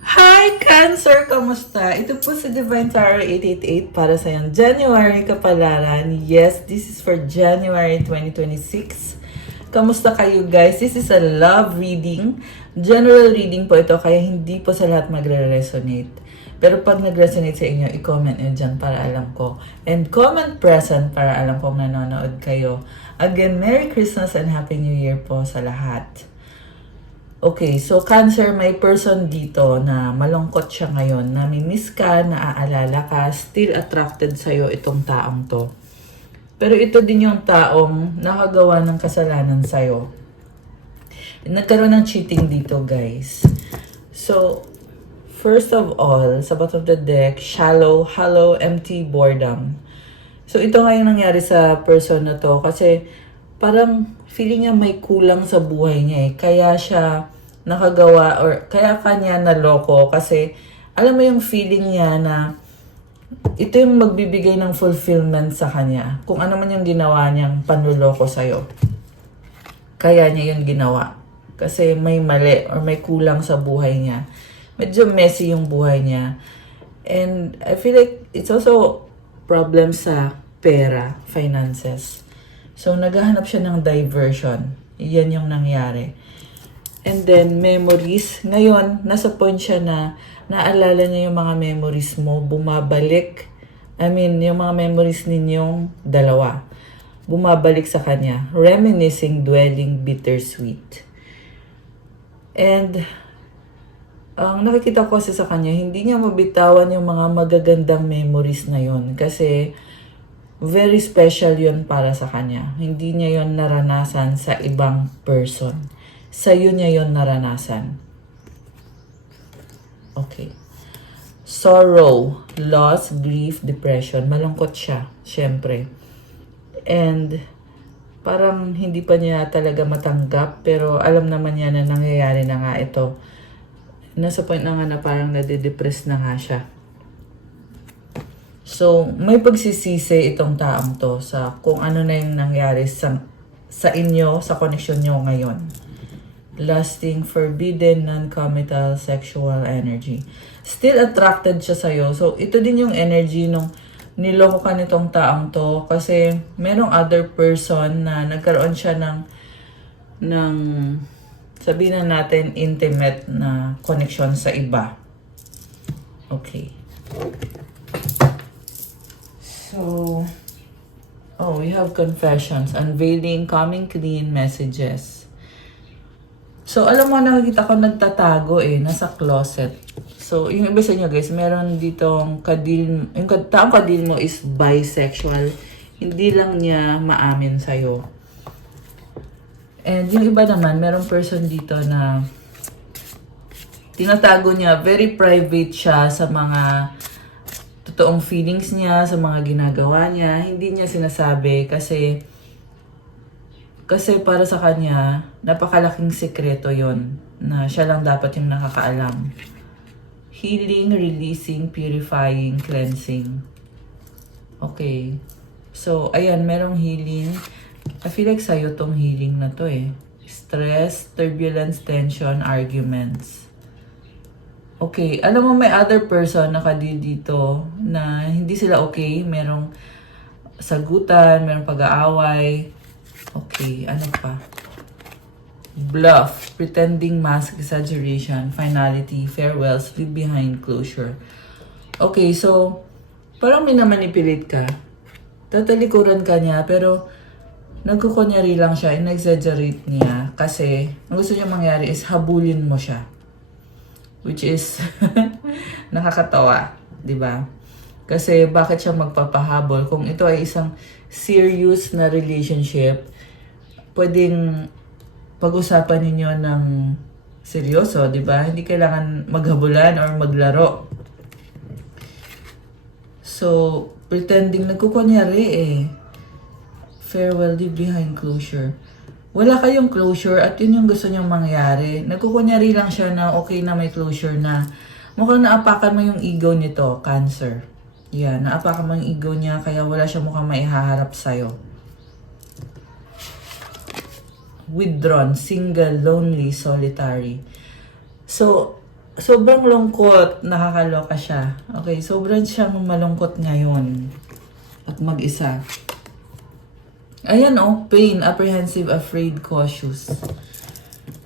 Hi, Cancer! Kamusta? Ito po si Divine Tarot 888 para sa yung January kapalaran. Yes, this is for January 2026. Kamusta kayo guys? This is a love reading. General reading po ito, kaya hindi po sa lahat magre-resonate. Pero pag nag-resonate sa inyo, i-comment nyo dyan para alam ko. And comment present para alam kong nanonood kayo. Again, Merry Christmas and Happy New Year po sa lahat. Okay, so Cancer, may person dito na malungkot siya ngayon, nami-miss ka, naaalala ka, still attracted sa'yo itong taong to. Pero ito din yung taong nakagawa ng kasalanan sa'yo. Nagkaroon ng cheating dito, guys. So, first of all, sa bottom of the deck, shallow, hollow, empty, boredom. So, ito nga yung nangyari sa person na to kasi parang feeling niya may kulang sa buhay niya eh. Kaya siya nakagawa or kaya kanya naloko kasi alam mo yung feeling niya na ito yung magbibigay ng fulfillment sa kanya. Kung ano man yung ginawa niyang panluloko sa'yo. Kaya niya yung ginawa. Kasi may mali or may kulang sa buhay niya. Medyo messy yung buhay niya. And I feel like it's also problem sa pera, finances. So, naghahanap siya ng diversion. Yan yung nangyari. And then, memories. Ngayon, nasa point siya na naalala niya yung mga memories mo, bumabalik. I mean, yung mga memories ninyong dalawa. Bumabalik sa kanya. Reminiscing, dwelling, bittersweet. And, ang nakikita ko kasi sa kanya, hindi niya mabitawan yung mga magagandang memories na yon. Kasi, very special yun para sa kanya. Hindi niya yon naranasan sa ibang person. Sa'yo niya yon naranasan. Okay. Sorrow, loss, grief, depression. Malungkot siya, syempre. And parang hindi pa niya talaga matanggap, pero alam naman niya na nangyayari na nga ito. Nasa point na nga na parang nade-depress na nga siya. So, may pagsisisi itong taong to sa kung ano na yung nangyari sa inyo, sa connection nyo ngayon. Lasting, forbidden, non-committal, sexual energy. Still attracted siya sa'yo. So, ito din yung energy nung niloko ka nitong taong to kasi merong other person na nagkaroon siya ng sabihin na natin intimate na connection sa iba. Okay. So, we have confessions, unveiling, coming clean, messages. So, alam mo, nakikita ko nagtatago nasa closet. So, yung iba sa inyo guys, meron ditong kadil, yung taong kadil mo is bisexual. Hindi lang niya maamin sa'yo. And yung iba naman, merong person dito na tinatago niya, very private siya sa mga totoong feelings niya, sa mga ginagawa niya. Hindi niya sinasabi kasi para sa kanya, napakalaking sekreto yon na siya lang dapat yung nakakaalam. Healing, releasing, purifying, cleansing. Okay. So, ayan, merong healing. I feel like sa'yo tong healing na to Stress, turbulence, tension, arguments. Okay, alam mo may other person na dito na hindi sila okay. Merong sagutan, merong pag-aaway. Okay, ano pa? Bluff, pretending, mask, exaggeration, finality, farewells, leave behind, closure. Okay, so parang minamanipulate ka. Tatalikuran ka niya, pero nagkukunyari lang siya, in-exaggerate niya. Kasi ang gusto niya mangyari is habulin mo siya. Which is nakakatawa, di ba? Kasi bakit siya magpapahabol? Kung ito ay isang serious na relationship, pwedeng pag-usapan ninyo ng seryoso, di ba? Hindi kailangan maghabulan or maglaro. So, pretending nagkukunyari Farewell, leave behind, closure. Wala kayong closure at yun yung gusto niyang mangyari. Nagkukunyari lang siya na okay na may closure na. Mukhang naapakan mo yung ego nito, Cancer. Yan, naapakan mo yung ego niya kaya wala siya mukhang maihaharap sa'yo. Withdrawn, single, lonely, solitary. So, sobrang lungkot, nakakaloka siya. Okay, sobrang siyang malungkot ngayon. At mag-isa. Ayan oh, pain, apprehensive, afraid, cautious.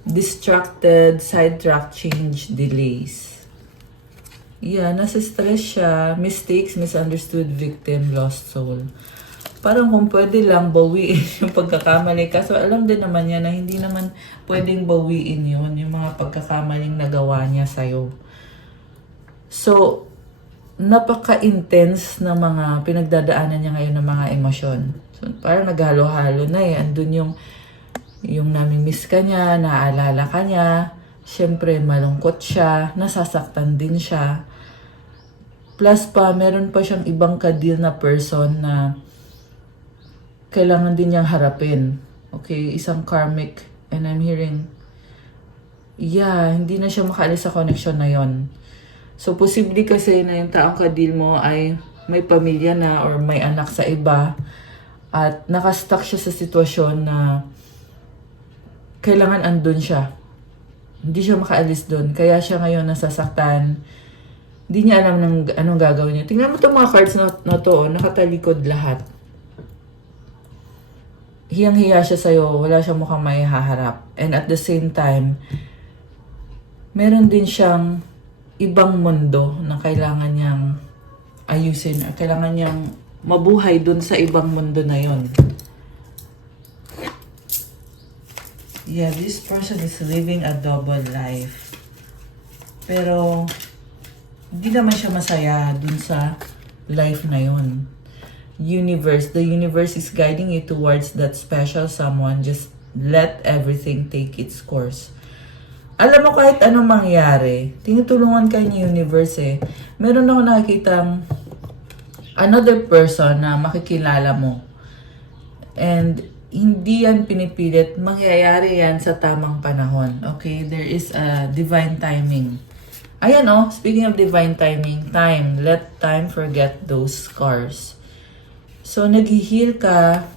Distracted, sidetrack, change, delays. Yeah, nasa stress siya. Mistakes, misunderstood, victim, lost soul. Parang kung pwede lang bawiin yung pagkakamali. Kaso alam din naman niya na hindi naman pwedeng bawiin yun, yung mga pagkakamaling nagawa niya sa'yo. So, napaka-intense na mga pinagdadaanan niya ngayon ng mga emosyon. So, parang naghalo-halo na eh. Andun yung nami-miss ka niya, naaalala ka niya. Siyempre, malungkot siya, nasasaktan din siya. Plus pa, meron pa siyang ibang kadil na person na kailangan din niyang harapin. Okay, isang karmic. And I'm hearing, yeah, hindi na siya makaalis sa connection na yon. So, posible kasi na yung taong kadil mo ay may pamilya na or may anak sa iba at nakastuck siya sa sitwasyon na kailangan andun siya. Hindi siya makaalis doon. Kaya siya ngayon nasasaktan. Hindi niya alam anong gagawin niya. Tingnan mo itong mga cards na to, nakatalikod lahat. Hiyang-hiya siya sa'yo, wala siyang mukhang may haharap. And at the same time, meron din siyang ibang mundo na kailangan niyang ayusin. Kailangan niyang mabuhay dun sa ibang mundo na yon. Yeah, this person is living a double life. Pero, hindi naman siya masaya dun sa life na yon. The universe is guiding you towards that special someone. Just let everything take its course. Alam mo, kahit anong mangyari, tinutulungan kayo ni universe eh. Meron ako nakikitang another person na makikilala mo. And hindi yan pinipilit. Mangyayari yan sa tamang panahon. Okay? There is a divine timing. Ayan oh, speaking of divine timing, time. Let time forget those scars. So, nag-heal ka,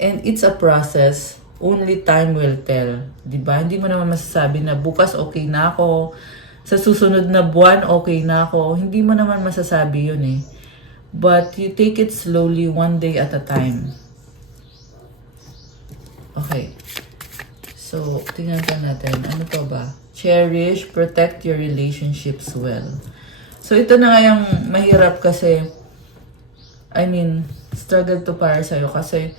and it's a process. Only time will tell. Diba? Hindi mo naman masasabi na bukas okay na ako, sa susunod na buwan okay na ako. Hindi mo naman masasabi yun eh. But you take it slowly, one day at a time. Okay. So, tingnan ka natin. Ano pa ba? Cherish, protect your relationships well. So, ito na nga yung mahirap kasi, struggle to para sa'yo kasi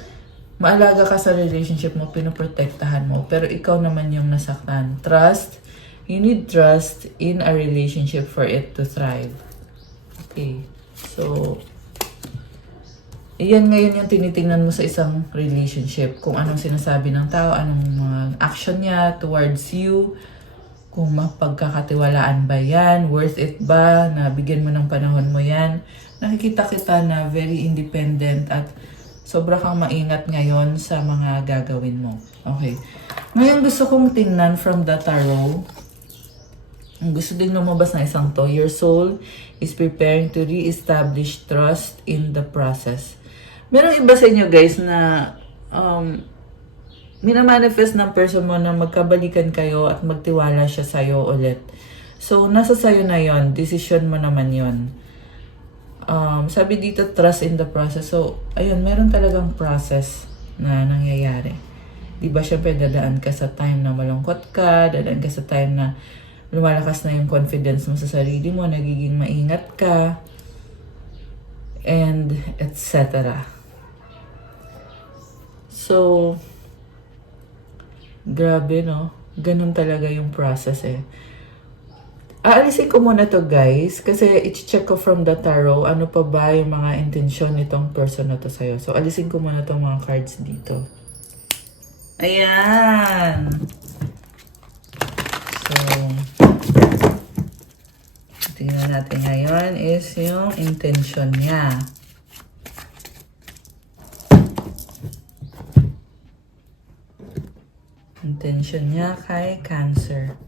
maalaga ka sa relationship mo, pinoprotektahan mo. Pero ikaw naman yung nasaktan. Trust. You need trust in a relationship for it to thrive. Okay. So, iyan ngayon yung tinitingnan mo sa isang relationship. Kung anong sinasabi ng tao, anong mga action niya towards you. Kung mapagkakatiwalaan ba yan, worth it ba, na bigyan mo ng panahon mo yan. Nakikita kita na very independent at sobra kang maingat ngayon sa mga gagawin mo. Okay. Ngayon gusto kong tingnan from the tarot. Gusto din lumabas na isang to. Your soul is preparing to re-establish trust in the process. Merong iba sa inyo guys na minamanifest ng person mo na magkabalikan kayo at magtiwala siya sa'yo ulit. So, nasa sa'yo na yon, decision mo naman yon. Sabi dito, trust in the process. So, ayun, meron talagang process na nangyayari. Diba, syempre, dadaan ka sa time na malungkot ka, dadaan ka sa time na lumalakas na yung confidence mo sa sarili mo, nagiging maingat ka, and etc. So, grabe, no? Ganun talaga yung process eh. Aalisin ko muna to guys, kasi i-check ko from the tarot, ano pa ba yung mga intensyon nitong person na to sa'yo. So, alisin ko muna tong mga cards dito. Ayan! So, tingnan natin ngayon is yung intention niya. Intention niya kay Cancer.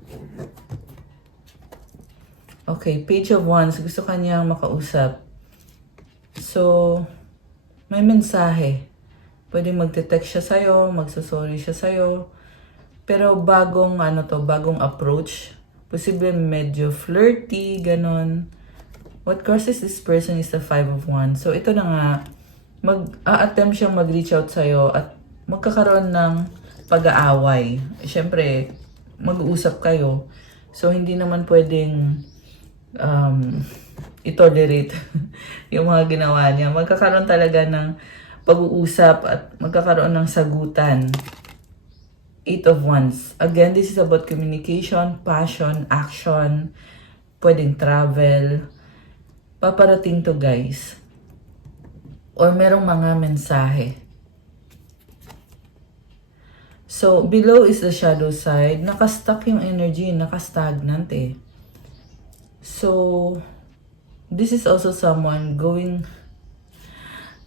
Okay, Page of Wands. Gusto kanyang makausap. So, may mensahe. Pwede magte-text siya sa'yo, magsasorry siya sa'yo. Pero bagong approach. Posible medyo flirty, ganon. What crosses this person is the Five of Wands. So, ito na nga, mag-a-attempt siyang mag-reach out sa'yo at magkakaroon ng pag-aaway. Siyempre, mag-uusap kayo. So, hindi naman pwedeng i-tolerate yung mga ginawa niya. Magkakaroon talaga ng pag-uusap at magkakaroon ng sagutan. Eight of Wands. Again, this is about communication, passion, action, pwedeng travel. Paparating to, guys. Or merong mga mensahe. So, below is the shadow side. Nakastuck yung energy, nakastagnant eh. So, this is also someone going,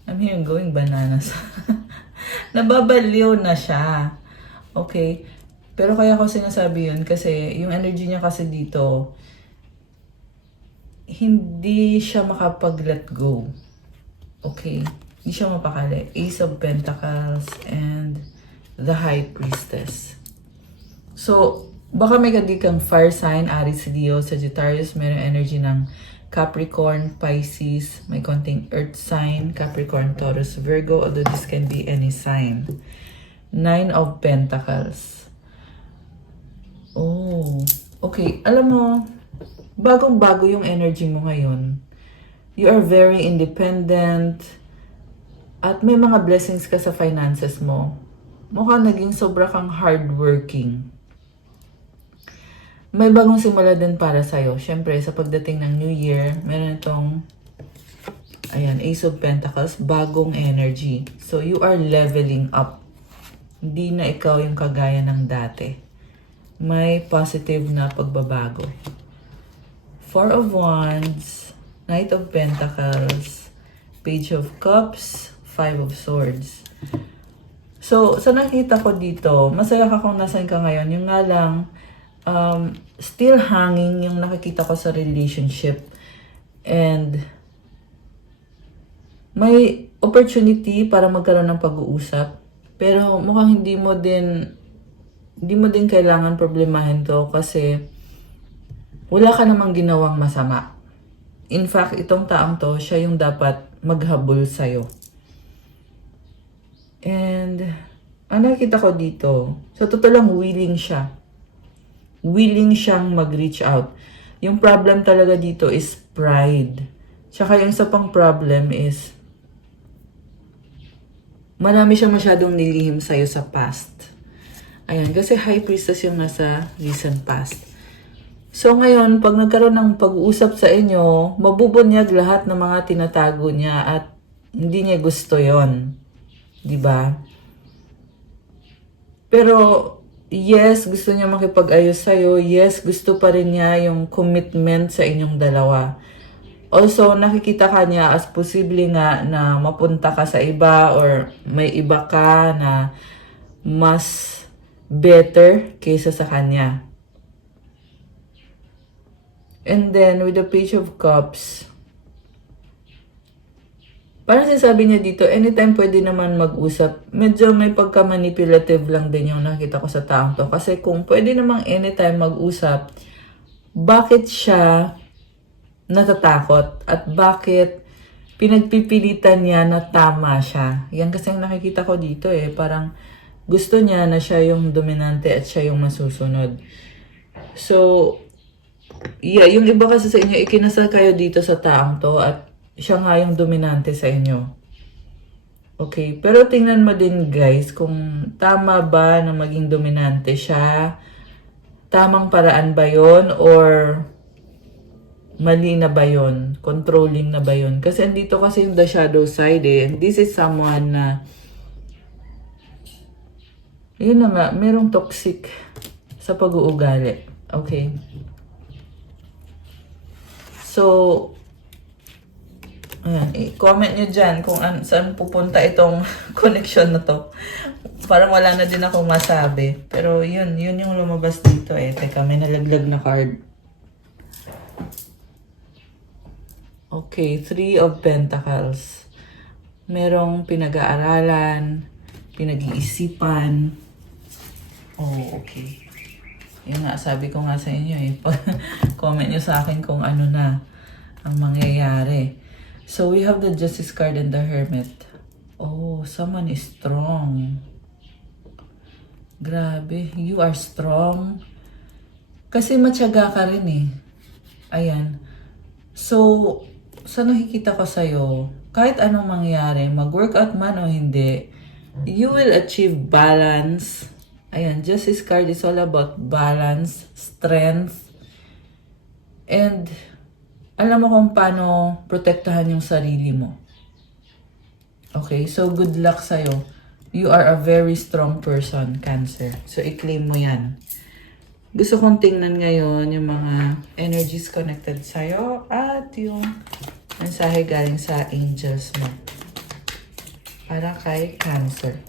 I'm hearing going bananas. Nababaliw na siya. Okay? Pero kaya ko sinasabi yun kasi yung energy niya kasi dito, hindi siya makapag-let go. Okay? Hindi siya mapakali. Ace of Pentacles and the High Priestess. So, baka may kang fire sign, Aries, Leo, Sagittarius, mayroong energy ng Capricorn, Pisces, may konting earth sign, Capricorn, Taurus, Virgo, although this can be any sign. Nine of Pentacles. Oh, okay. Alam mo, bagong-bago yung energy mo ngayon. You are very independent. At may mga blessings ka sa finances mo. Mukhang naging sobra kang hardworking. May bagong simula din para sa'yo. Siyempre, sa pagdating ng New Year, meron itong, ayan, Ace of Pentacles, bagong energy. So, you are leveling up. Hindi na ikaw yung kagaya ng dati. May positive na pagbabago. Four of Wands, Knight of Pentacles, Page of Cups, Five of Swords. So, sa nakita ko dito, masaya ka kung nasan ka ngayon. Yung nga lang, still hanging yung nakikita ko sa relationship. And may opportunity para magkaroon ng pag-uusap. Pero mukhang hindi mo din kailangan problemahin to kasi wala ka namang ginawang masama. In fact, itong taong to, siya yung dapat maghabol sa'yo. And, ang nakita ko dito, sa totoo lang, willing siya. Willing siyang mag-reach out. Yung problem talaga dito is pride. Tsaka yung isa pang problem is, marami siya masyadong nilihim sa'yo sa past. Ayan, kasi High Priestess yung nasa recent past. So ngayon, pag nagkaroon ng pag-uusap sa inyo, mabubunyag lahat ng mga tinatago niya at hindi niya gusto yon, di ba? Pero yes, gusto niya makipag-ayos sa'yo. Yes, gusto pa rin niya yung commitment sa inyong dalawa. Also, nakikita ka niya as posible nga na mapunta ka sa iba or may iba ka na mas better kaysa sa kanya. And then, with the Page of Cups, parang sinasabi niya dito, anytime pwede naman mag-usap. Medyo may pagka-manipulative lang din yung nakita ko sa taong to. Kasi kung pwede namang anytime mag-usap, bakit siya natatakot? At bakit pinagpipilitan niya na tama siya? Yan kasi ang nakikita ko dito eh. Parang gusto niya na siya yung dominante at siya yung masusunod. So, yeah, yung iba kasi sa inyo, ikinasal kayo dito sa taong to at siya nga yung dominante sa inyo. Okay, pero tingnan mo din guys kung tama ba na maging dominante siya. Tamang paraan ba yon or mali na ba yon? Controlling na ba yon? Kasi andito kasi yung the shadow side eh. And this is someone na yun na nga, merong toxic sa pag-uugali. Okay. So, ayan, i-comment nyo dyan kung saan pupunta itong connection na to. Parang wala na din akong masabi. Pero yun yung lumabas dito eh. Teka, may nalaglag na card. Okay, Three of Pentacles. Merong pinag-aaralan, pinag-iisipan. Oh, okay. Yun nga, sabi ko nga sa inyo eh. Comment nyo sa akin kung ano na ang mangyayari. So, we have the Justice card and the Hermit. Oh, someone is strong. Grabe, you are strong. Kasi matyaga ka rin eh. Ayan. So, sa nakikita ko sa'yo, kahit anong mangyari, mag-workout man o hindi, you will achieve balance. Ayan, Justice card is all about balance, strength, and alam mo kung paano protektahan yung sarili mo. Okay, so good luck sa'yo. You are a very strong person, Cancer. So, i-claim mo yan. Gusto kong tingnan ngayon yung mga energies connected sa'yo at yung mensahe galing sa angels mo. Para kay Cancer.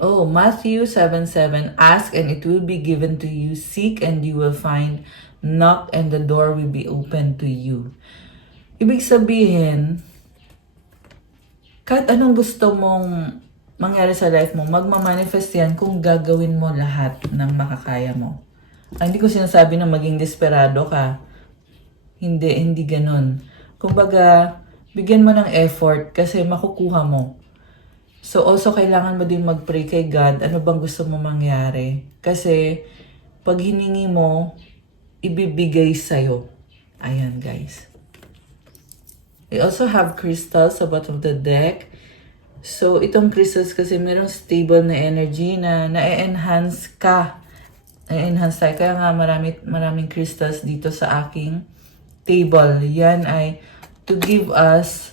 Oh, Matthew 7:7, ask and it will be given to you. Seek and you will find. Knock and the door will be open to you. Ibig sabihin, kahit anong gusto mong mangyari sa life mo, magmamanifest yan kung gagawin mo lahat ng makakaya mo. Hindi ko sinasabi na maging desperado ka. Hindi ganun. Kumbaga, bigyan mo ng effort kasi makukuha mo. So also, kailangan mo din mag-pray kay God, ano bang gusto mo mangyari. Kasi, pag hiningi mo, ibibigay sa'yo. Ayan, guys. We also have crystals sa bottom of the deck. So, itong crystals kasi merong stable na energy na na-enhance ka. Na-enhance tayo. Kaya nga maraming crystals dito sa aking table. Yan ay to give us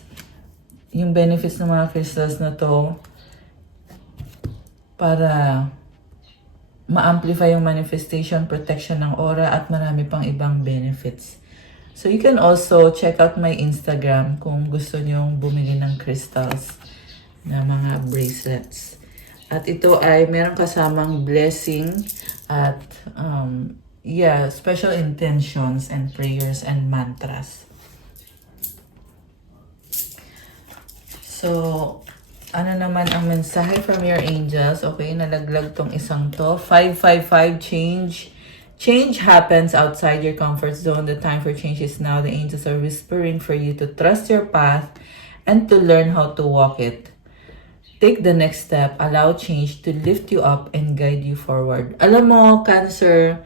yung benefits ng mga crystals na to para ma-amplify yung manifestation, protection ng aura at marami pang ibang benefits. So, you can also check out my Instagram kung gusto nyong bumili ng crystals na mga bracelets. At ito ay meron kasamang blessing at special intentions and prayers and mantras. So, ano naman ang mensahe from your angels? Okay, nalaglag tong isang to. 555 change. Change happens outside your comfort zone. The time for change is now. The angels are whispering for you to trust your path and to learn how to walk it. Take the next step. Allow change to lift you up and guide you forward. Alam mo, Cancer,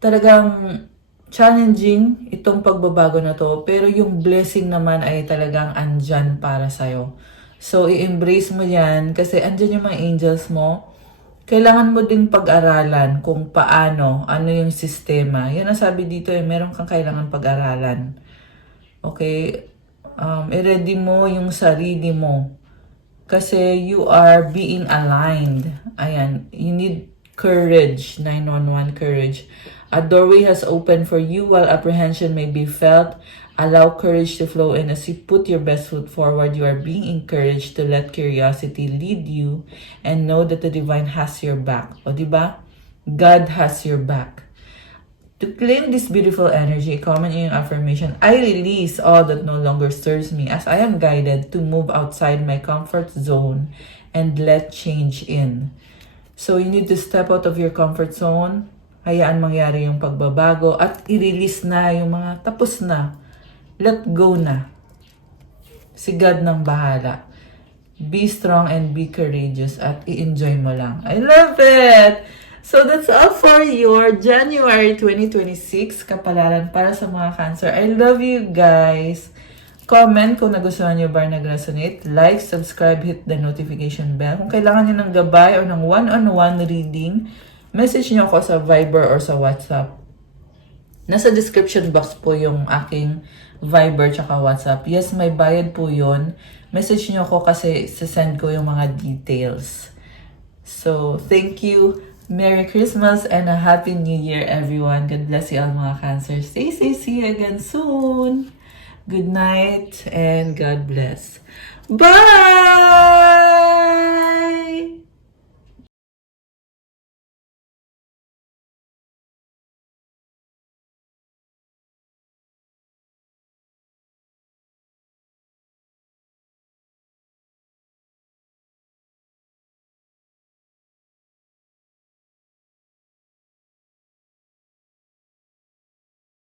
talagang challenging itong pagbabago na to. Pero yung blessing naman ay talagang andyan para sa'yo. So, i-embrace mo yan kasi andyan yung mga angels mo. Kailangan mo din pag-aralan kung paano, ano yung sistema. Yan ang sabi dito meron kang kailangan pag-aralan. Okay? I-ready mo yung sarili mo. Kasi you are being aligned. Ayan. You need courage. 911 courage. A doorway has opened for you while apprehension may be felt. Allow courage to flow in as you put your best foot forward. You are being encouraged to let curiosity lead you and know that the divine has your back. O diba? God has your back. To claim this beautiful energy, comment yung affirmation. I release all that no longer serves me as I am guided to move outside my comfort zone and let change in. So you need to step out of your comfort zone. Hayaan mangyari yung pagbabago at i-release na yung mga tapos na. Let go na. Si God nang bahala. Be strong and be courageous at i-enjoy mo lang. I love it! So that's all for your January 2026 kapalaran para sa mga Cancer. I love you guys. Comment kung nagustuhan nyo ba nag-resonate. Like, subscribe, hit the notification bell. Kung kailangan nyo ng gabay or ng one-on-one reading, message nyo ako sa Viber or sa WhatsApp. Nasa description box po yung aking Viber tsaka WhatsApp. Yes, may bayad po yun. Message nyo ako kasi sasend ko yung mga details. So, thank you. Merry Christmas and a Happy New Year, everyone. God bless you all, mga Cancer. Stay safe. See you again soon. Good night and God bless. Bye!